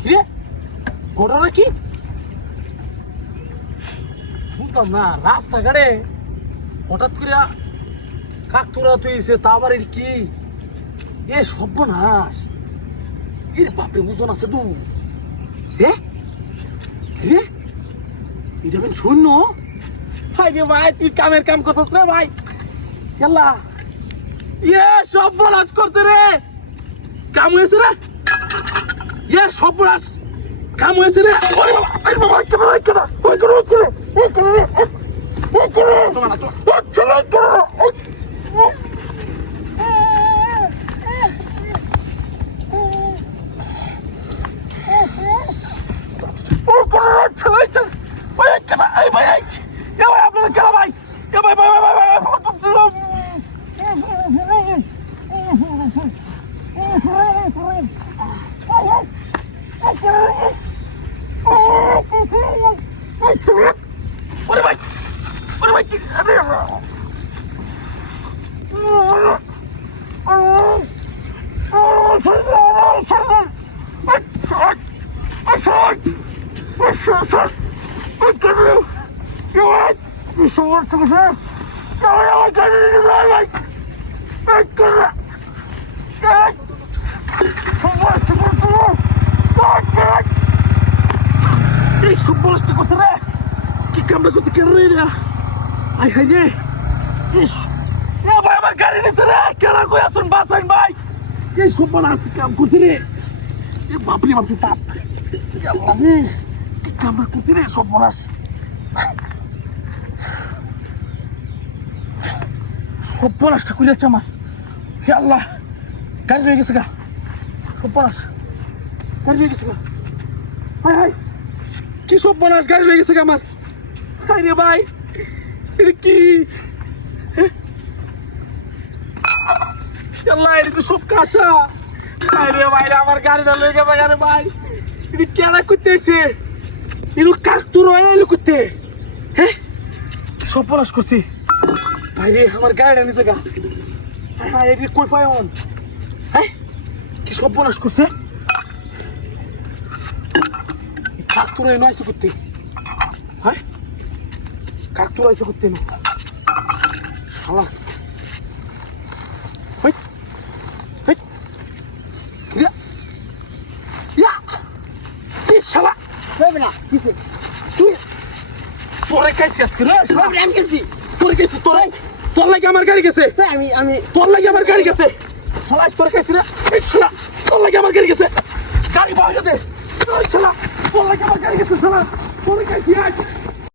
কি রে ঘটনা কি বুঝলাম না রাস্তাঘাটে হঠাৎ করে কাকতুরা তুইছে তা আবার এর কি এ সর্বনাশ এর বাপরে বুঝন আছে তু হে কি রে এটা বেন শূন্য হাই রে ভাই তুই কামের কাম করছিস রে ভাই খেলা ইয়ে সর্বনাশ করতে রে কাম হয়েছে রে ইয়ে সর্বনাশ কাম হয়েছে রে আরে বাবা আরে বাবা ওই করে চলো এই সর্বনাশটা করতে রে কি কামটা করতে কেন রে আই হাই রে ইস এ ভাই আমার গাড়ি নিছে রে কেনা কই আসুন বাসাইন ভাই এই সর্বনাশ কাম করতে রে এ বাপরে বাপরে বাপ আল্লাহ রে কি কামটা করতে রে সর্বনাশ সর্বনাশটা করে যাচ্ছে আমার হে আল্লাহ গাড়ি হয়ে গেছে গা সর্বনাশ গাড়ি হয়ে গেছে গা হাই হাই কি সর্বনাশ গাড়ি হয়ে গেছে গা আমার হাই রে ভাই এটা কি আল্লাহ এটা তো সব কাঁসা হাই রে ভাই আমার গাড়িটা লয়ে গেছে গাড়ি ভাই এটা কেনা করতে এসে এগুলো কাকতুর এলো করতে হ্যাঁ সর্বনাশ করছি ভাই রে আমার গাড়িটা নিচে গা হ্যাঁ এটি কই পাই অন হ্যাঁ কি সর্বনাশ করছে কাকতুরা এনে আইসে করতে হ্যাঁ কাকতুরা আইসে করতে না শালা হই হই কিরা ইয়া কি শালা হবে না কিছু তুই তোরে কাইছিস আজকে রে হবে আমি গেছি তোরে কাইছিস তোর লাগে আমার গাড়ি গেছে আমি তোর লাগে আমার গাড়ি গেছে শালা তোরে কাইছিস না এই শালা তোর লাগে আমার গাড়ি গেছে গাড়ি পাওয়া গেছে শালা তোর লাগে আমার গাড়ি গেছে শালা তোরে কাইছিস